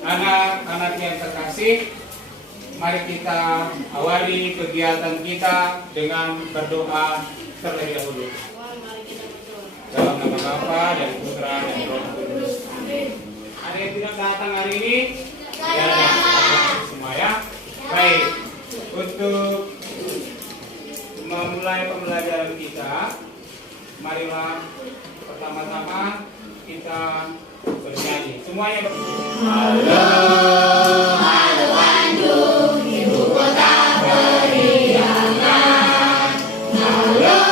Anak-anak yang terkasih, mari kita awali kegiatan kita dengan berdoa terlebih dahulu. Dalam nama Bapa dan Putra dan Roh Kudus. Ada yang tidak datang hari ini? Ya, semua ya. Baik, untuk memulai pembelajaran kita, marilah pertama-tama kita bernyanyi. Semuanya halo, halo Bandung, ibu kota periangan. Halo,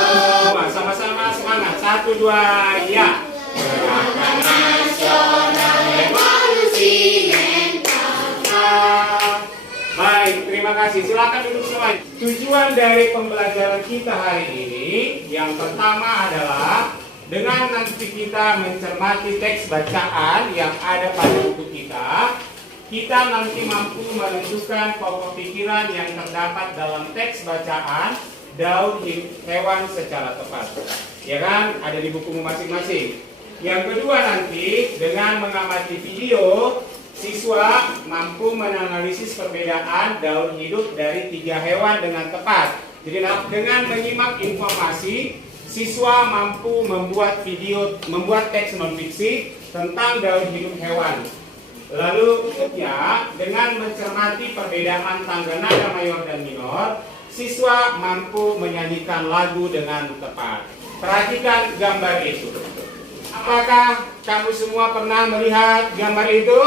sama-sama semangat. 1, 2, ya. Gerakan Nasional Revolusi Mental. Baik, terima kasih. Silakan duduk semua. Tujuan dari pembelajaran kita hari ini yang pertama adalah dengan nanti kita mencermati teks bacaan yang ada pada buku kita nanti mampu menentukan pokok pikiran yang terdapat dalam teks bacaan daun hewan secara tepat. Ya kan? Ada di bukumu masing-masing. Yang kedua nanti dengan mengamati video, siswa mampu menganalisis perbedaan daun hidup dari 3 hewan dengan tepat. Jadi dengan menyimak informasi, siswa mampu membuat teks non-fiksi tentang daun hidup hewan. Lalu ya, dengan mencermati perbedaan tangga nada mayor dan minor, siswa mampu menyanyikan lagu dengan tepat. Perhatikan gambar itu. Apakah kamu semua pernah melihat gambar itu?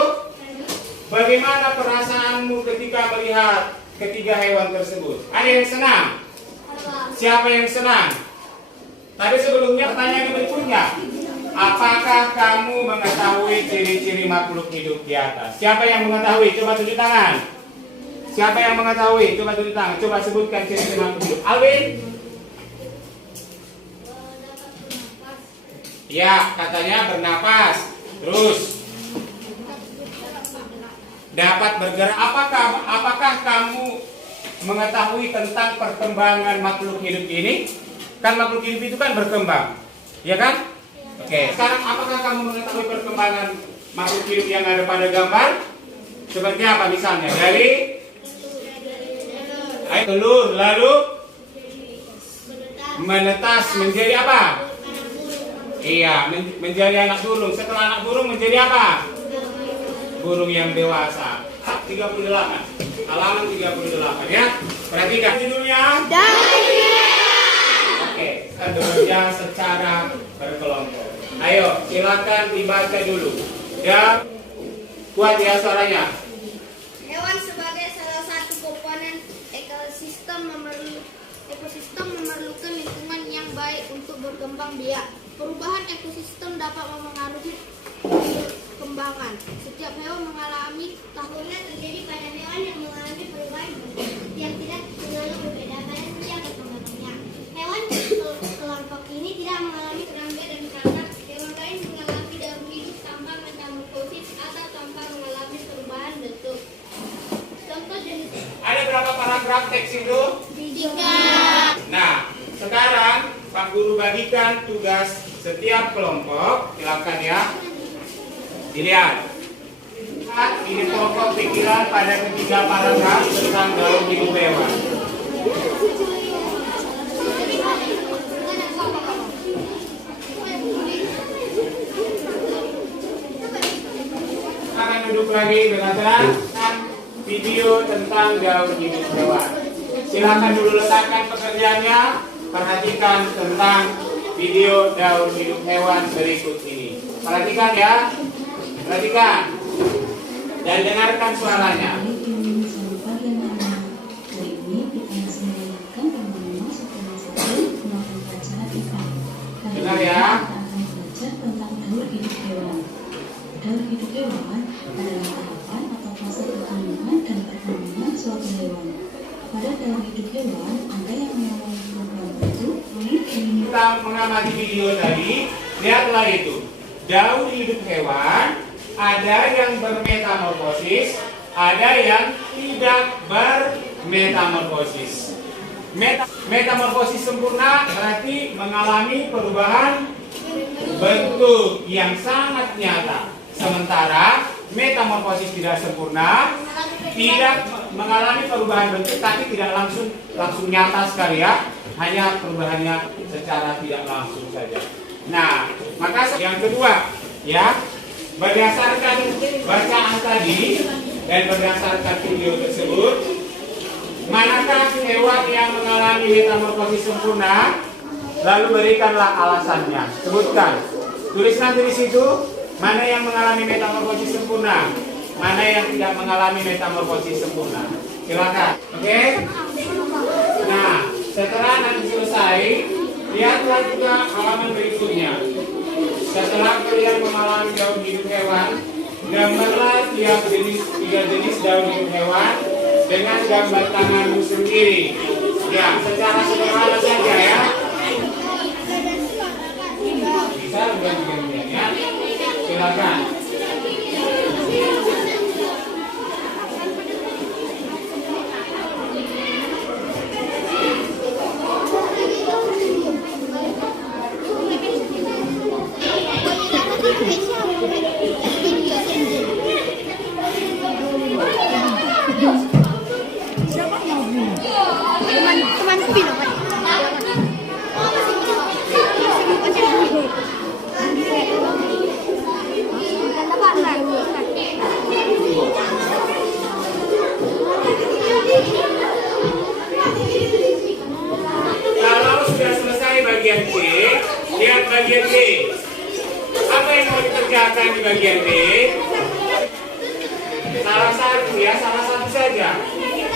Bagaimana perasaanmu ketika melihat ketiga hewan tersebut? Ada yang senang? Siapa yang senang? Tadi sebelumnya pertanyaan berikutnya, apakah kamu mengetahui ciri-ciri makhluk hidup di atas? Siapa yang mengetahui? Coba tunjuk tangan. Siapa yang mengetahui? Coba tunjuk tangan. Coba sebutkan ciri-ciri makhluk hidup. Alwin? Ya, katanya bernapas. Terus dapat bergerak. Apakah kamu mengetahui tentang perkembangan makhluk hidup ini? Kan makhluk hidup itu kan berkembang, ya kan? Oke. Sekarang apakah kamu mengetahui perkembangan makhluk hidup yang ada pada gambar? Seperti apa misalnya? Dari telur, lalu menetas menjadi apa? Iya, menjadi anak burung. Setelah anak burung menjadi apa? Burung yang dewasa. 38. Halaman 38 ya. Perhatikan judulnya. Oke, kita bekerja secara berkelompok. Ayo, silakan dibaca dulu. Ya, kuat ya suaranya. Hewan sebagai salah satu komponen ekosistem memerlukan lingkungan yang baik untuk berkembang biak. Perubahan ekosistem dapat memengaruhi perkembangan. Setiap hewan mengalami tahunnya terjadi pada hewan yang mengalami perubahan yang tidak terlalu berbeda pada setiap perkembangannya. Hewan kelompok ini tidak mengalami perbedaan karena hewan lain mengalami daun hidup tanpa metamorfosis atau tanpa mengalami perubahan bentuk. Contoh jenis. Ada berapa paragraf teks itu? 3. Nah, sekarang Pak Guru bagikan tugas setiap kelompok. Silakan ya. Dilihat. Ini pokok pikiran pada ketiga paragraf tentang daun hidup hewan. Akan duduk lagi dengan tenang. Video tentang daun hidup hewan. Silakan dulu letakkan pekerjaannya. Perhatikan tentang video daun hidup hewan berikut ini. Perhatikan ya. Perhatikan. Dan dengarkan suaranya. Dengar ya. Daun hidup hewan adalah tahapan atau fase perkembangan dan perkembangan suatu hewan. Pada daun hidup hewan, ada yang mengawali program bentuk. Kita mengamati video tadi, lihatlah itu. Daun hidup hewan ada yang bermetamorfosis, ada yang tidak bermetamorfosis. Metamorfosis sempurna berarti mengalami perubahan bentuk yang sangat nyata. Sementara metamorfosis tidak sempurna, tidak mengalami perubahan bentuk, tapi tidak langsung nyata sekali ya, hanya perubahannya secara tidak langsung saja. Nah, maka yang kedua ya, berdasarkan bacaan tadi dan berdasarkan video tersebut, manakah hewan yang mengalami metamorfosis sempurna? Lalu berikanlah alasannya. Sebutkan. Tulis nanti di situ mana yang mengalami metamorfosis sempurna, mana yang tidak mengalami metamorfosis sempurna. Silakan. Oke? Nah, setelah nanti selesai, lihatlah juga halaman berikutnya. Setelah kalian mengalami daun hidup hewan, gambarlah tiap tiga jenis daun hidup hewan dengan gambar tanganmu sendiri. Ya, secara sederhana saja ya. Bisa bukan ya? Silakan. Teman Pino kan? Kalau sudah selesai bagian C, lihat bagian D. Apa yang mau dikerjakan di bagian D? Salah satu saja.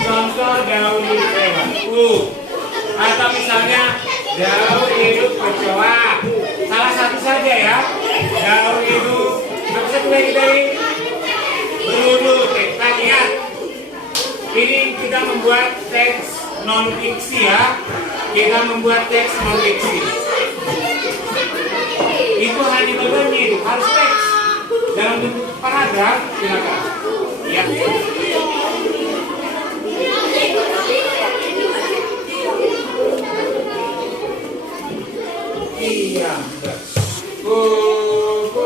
Contoh daun hidup hewan. Atau misalnya daun hidup kecoa. Salah satu saja ya. Daun hidup. Apa satu lagi dari? Berudu. Lihat. Ini kita membuat teks non fiksi ya. Kita membuat teks non fiksi. Itu hanya berbunyi itu harus teks dalam bentuk paragraf. Silakan. Ya. Iya. Kuku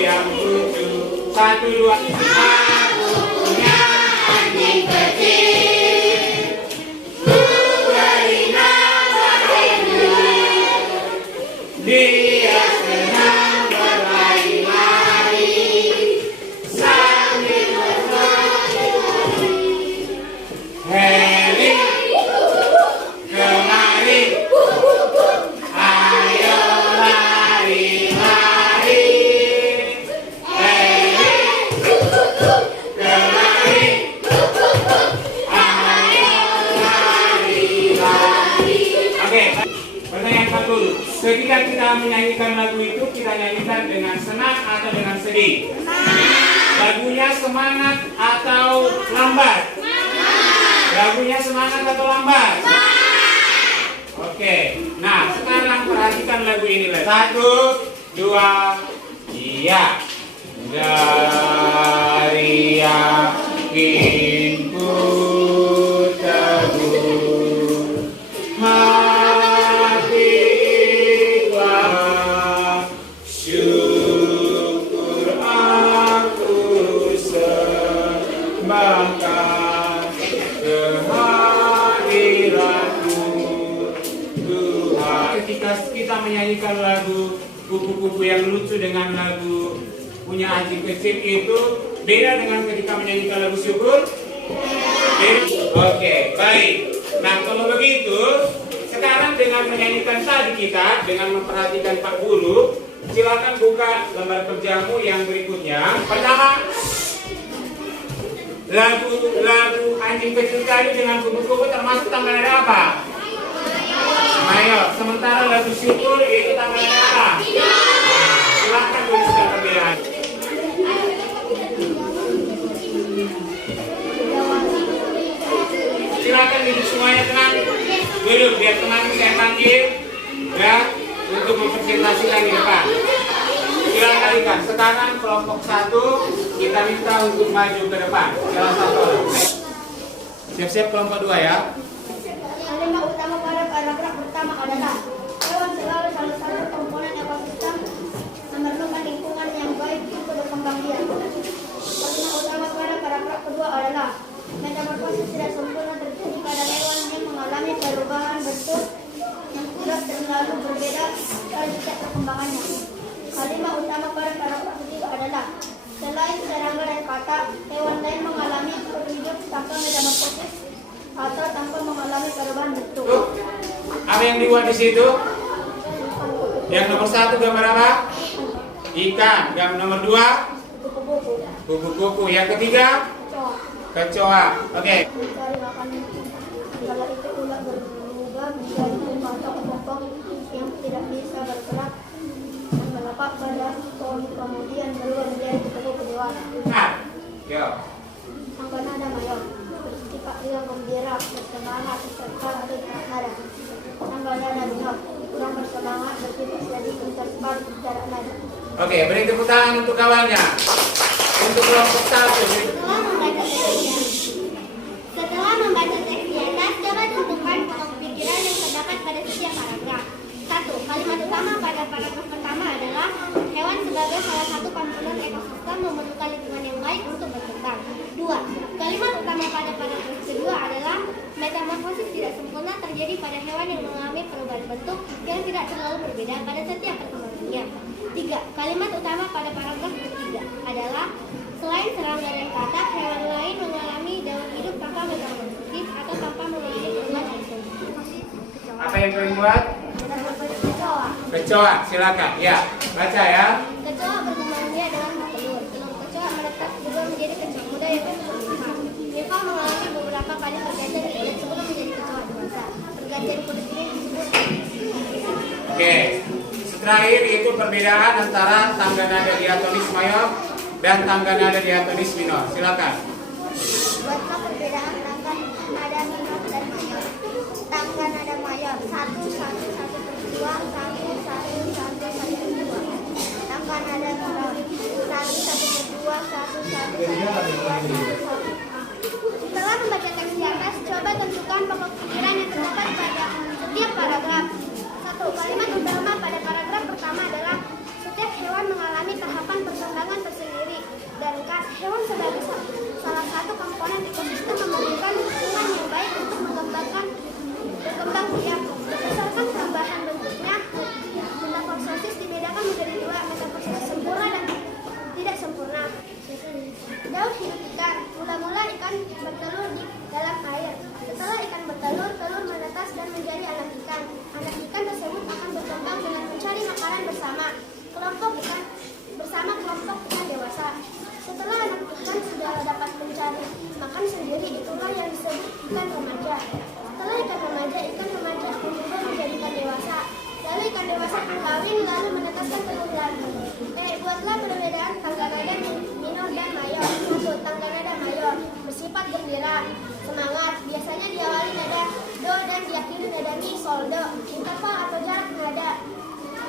yang lucu. 1, 2, 3. Punya anjing kecil. Beri nama dia senang berlari-lari sambil berlari. Heli kemari, ayo lari-lari. Heli kemari, ayo lari-lari. Oke, pertanyaan 40. Ketika kita menyanyikan lagu itu, kita nyanyikan dengan senang atau dengan sedih? Lagunya semangat atau lambat? Lagunya semangat atau lambat? Oke, nah sekarang perhatikan lagu ini. 1, 2, iya. Dari yakin ku teguh hati ikhlas, syukur aku sembahkan kehadiratmu Tuhan. Ketika kita menyanyikan lagu kupu-kupu yang lucu dengan lagu punya anjing kecil itu beda dengan ketika menyanyikan lagu syukur? Oke, baik. Nah, kalau begitu, sekarang dengan menyanyikan tadi kita, dengan memperhatikan Pak Guru, silakan buka lembar kerjamu yang berikutnya. Pertama, lagu anjing kecil tadi dengan kupu-kupu termasuk tanggal ada apa? Ayo, sementara lagu syukur itu tanggal ada apa? Silakan tuliskan perbedaan. Silakan duduk semuanya tenang. Duduk, biar teman saya panggil ya untuk mempresentasikan di depan. Silakan ikan. Sekarang kelompok 1 kita minta untuk maju ke depan. Salah satu orang. Siap-siap kelompok 2 ya. Kalimat utama pada paragraf pertama adalah hewan selalu salah satu komponen ekosistem memerlukan lingkungan yang baik untuk berkembang biak. adalah metamorfosis tidak sempurna terjadi pada hewan yang mengalami perubahan bentuk yang tidak terlalu berbeda pada setiap perkembangannya. Kalimat utama pada paragraf ketiga adalah selain serangga dan katak, hewan lain mengalami hidup tanpa metamorfosis atau tanpa mengalami perubahan bentuk. Apa yang dibuat di situ? Yang nomor 1 gambar apa? Ikan. Yang nomor 2? Kupu-kupu. Yang ketiga? Kecoa. Oke. Mencari makanan. Kalau itu ular berubah menjadi kelompok yang tidak bisa bergerak dan melepak pada pohon, kemudian berubah menjadi kupu-kupu dewasa. Yo. Tangganada mayor bersifat riang gembira, bersemangat, serta nada. Tangganada minor kurang bersemangat, bersifat jadi interval jarak nada. Oke, beri tepuk tangan untuk kawannya. Untuk kelompok 1. Setelah membaca teks di atas, coba tentukan pokok pikiran yang terdapat pada setiap paragraf. 1. Kalimat utama pada paragraf pertama adalah hewan sebagai salah satu komponen ekosistem memerlukan lingkungan yang baik untuk berkembang. 2. Kalimat utama pada paragraf kedua adalah metamorfosis tidak sempurna terjadi pada hewan yang mengalami perubahan bentuk yang tidak terlalu berbeda pada setiap perkembangannya. 3. Kalimat utama pada paragraf ketiga adalah selain serangga dan katak, hewan lain mengalami daur hidup tanpa metamorfosis atau tanpa mengalami perubahan bentuk. Apa yang kalian buat? Kecoa. Kecoa, silakan. Ya, baca ya. Kecoa berkembang biak dengan telur. Telur kecoa menetas berubah menjadi kecoa muda yang berkembang. Neva mengalami beberapa kali pergantian kulit sebelum menjadi kecoa dewasa. Pergantian kulit ini disebut. Oke. Terakhir itu perbedaan antara tangga nada diatonis mayor dan tangga nada diatonis minor. Silakan. Buatlah perbedaan tangga nada minor dan mayor. Tangga nada mayor 1 1 1 per 2 1 1 1 1 per 2. Tangga nada minor 1 1 per 2 1 1 1 per 2 1 1. Setelah membaca teks di atas, coba tentukan pokok pikiran yang terdapat pada setiap paragraf. 1. Kalimat utama pada paragraf pertama adalah setiap hewan mengalami tahapan perkembangan tersendiri dan hewan sebagai salah satu komponen ekosistem memerlukan lingkungan yang baik untuk berkembang biak. Berdasarkan perubahan bentuknya, metamorfosis dibedakan menjadi 2, metamorfosis sempurna dan tidak sempurna. Daur hidup ikan. Mula-mula ikan bertelur di dalam air. Setelah ikan bertelur, telur menetas dan menjadi anak ikan. Anak ikan tersebut akan berkembang dengan mencari makanan bersama kelompok ikan dewasa. Setelah anak ikan sudah dapat mencari makan sendiri, itulah yang disebut ikan remaja. Setelah ikan remaja berubah menjadi ikan dewasa. Lalu ikan dewasa berkawin lalu menetaskan telur lagi. Buatlah perbedaan tangga nada minor dan mayor. 1. Tangga nada mayor bersifat gembira, semangat. Biasanya diawali nada do dan diakhiri nada mi, sol, do. Interval atau jarak nada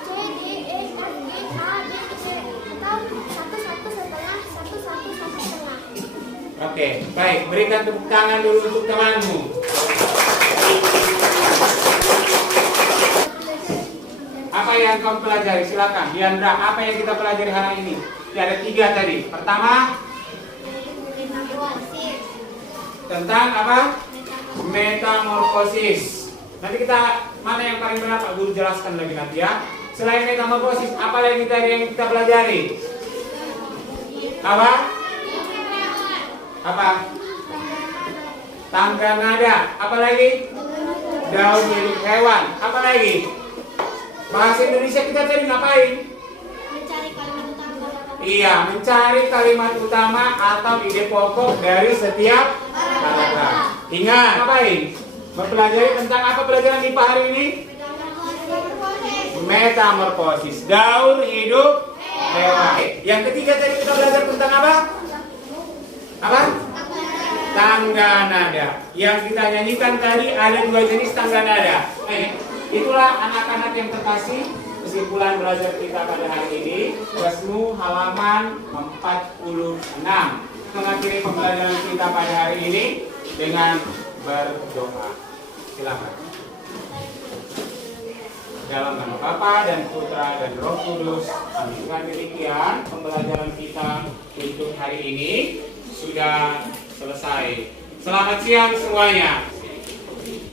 C, D, E, F, G, A, B, C atau 1 1 setengah 1 1 1 setengah. Oke, baik. Berikan tepuk tangan dulu untuk temanmu. Apa yang kamu pelajari? Silakan, Diandra. Apa yang kita pelajari hari ini? Ada 3 tadi. Pertama, tentang apa? Metamorfosis. Nanti kita mana yang paling benar Pak Guru jelaskan lagi nanti ya. Selain metamorfosis, apa lagi tadi yang kita pelajari? Apa? Apa? Tangga nada. Apa lagi? Daur hidup hewan. Apa lagi? Bahasa Indonesia kita tadi ngapain? Mencari kalimat utama. Iya, mencari kalimat utama atau ide pokok dari setiap paragraf. Ingat, ngapain? Mempelajari tentang apa pelajaran IPA hari ini? Metamorfosis, daur hidup hewan. Yang ketiga tadi kita belajar tentang apa? Apa? Tangga nada. Yang kita nyanyikan tadi ada 2 jenis tangga nada. Itulah anak-anak yang terkasih, kesimpulan belajar kita pada hari ini. Wasmu halaman 46. Mengakhiri pembelajaran kita pada hari ini dengan berdoa. Silakan. Dalam nama Bapa dan Putra dan Roh Kudus. Amin. Dengan demikian pembelajaran kita untuk hari ini sudah Selesai. Selamat siang semuanya.